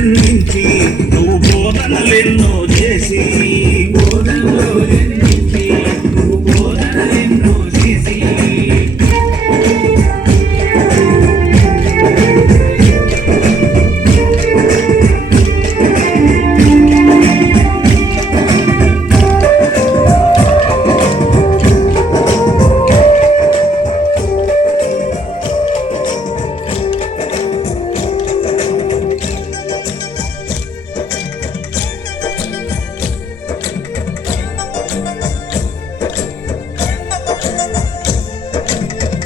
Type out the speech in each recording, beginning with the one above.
జన్మించి నువ్వు బోధనలెన్నో చేసి బోధనలో జన్మించి నువ్వు బోధనలెన్నో చేసి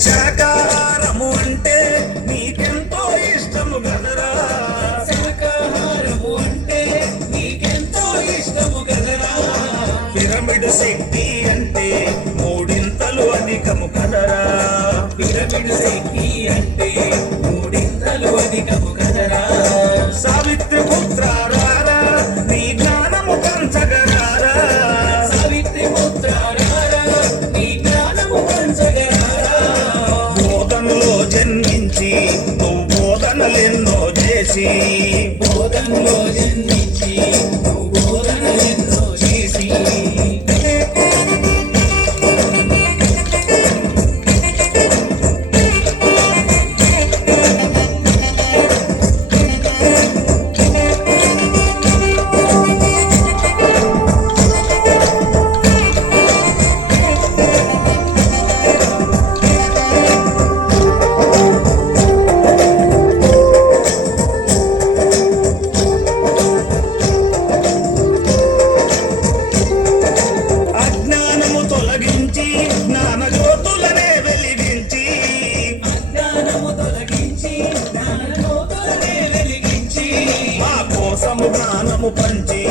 శాకాహారము అంటే నీకెంతో ఇష్టము కదరా శాకాహారము అంటే నీకెంతో ఇష్టము కదరా పిరమిడ్ శక్తి అంటే మూడింతలు అధికము కదరా పిరమిడ్ శక్తి అంటే మూడింతలు అధికము కదరా సావిత్రి పుత్ర రారా నీ జ్ఞానము పంచగరారా సావిత్రి పుత్ర రారా నీ జ్ఞానము పంచగరారా బోధనలో జన్మించి నువ్వు బోధనలెన్నో చేసి బోధనలో జన్మించి నువ్వు బోధనలెన్నో చేసి అజ్ఞానము తొలగించి జ్ఞానజ్యోతులనే వెలిగించి అజ్ఞానము తొలగించి జ్ఞానజ్యోతులనే వెలిగించి మా కోసము జ్ఞానము పంచి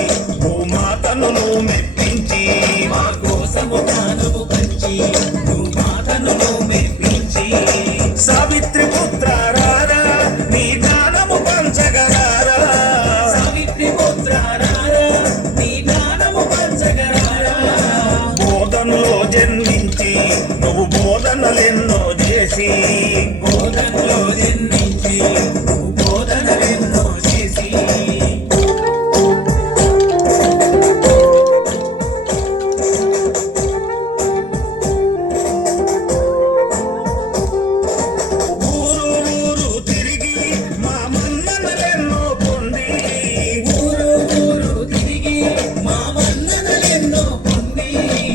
భూమాతను నువ్వు మెప్పించి మా కోసము జ్ఞానము పంచి భూమాతను నువ్వు మెప్పించి సావిత్రి పుత్ర రారా నీ జ్ఞానము పంచగరారా సావిత్రి పుత్ర రారా నీ జ్ఞానము పంచగరారా బోధనలో జన్మించి నువ్వు బోధనలెన్నో చేసి బోధనలో జన్మించి నువ్వు బోధనలెన్నో చేసి ఊరు ఊరు తిరిగి మా మన్ననలెన్నో పొంది ఊరు ఊరు తిరిగి మా మన్ననలెన్నో పొంది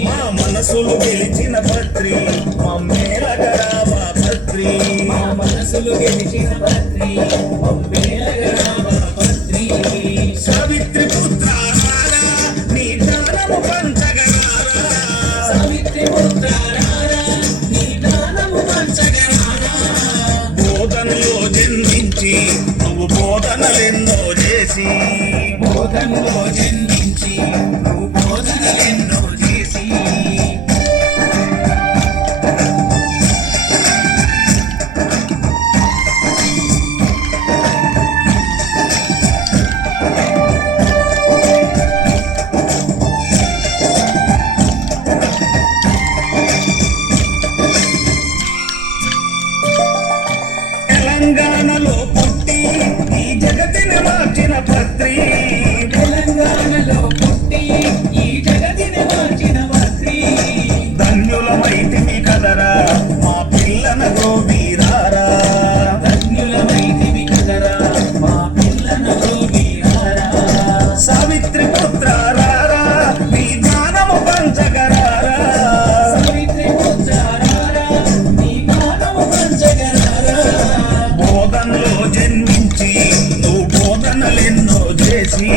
మా మనసులు గెలిచిన పత్రి మమ్మేలగరావా పత్రి మా మనసులు గెలిచిన పత్రి మమ్మేలగరావా పత్రి సావిత్రి పుత్ర రారా నీ జ్ఞానము పంచగరారా సావిత్రి పుత్ర రారా నీ జ్ఞానము పంచగరారా బోధనలో జన్మించి నువ్వు బోధనలెన్నో చేసి బోధనలో జన్మించి నువ్వు బోధనలెన్నో చేసి తెలంగాణలో పుట్టి ఈ జగతిని మార్చిన పత్రి తెలంగాణలో పుట్టి ఈ జగతిని మార్చిన పత్రి ధన్యులమైతివి కదరా మా పిల్లనలో వీరారా ధన్యులమైతివి కదరా మా పిల్లనలో వీరారా సావిత్రి పుత్ర రారా నీ జ్ఞానము పంచగరారా సావిత్రి పుత్ర రారా నీ జ్ఞానము పంచగరారా బోధనలో జన్మించి నువ్వు బోధనలెన్నో చేసి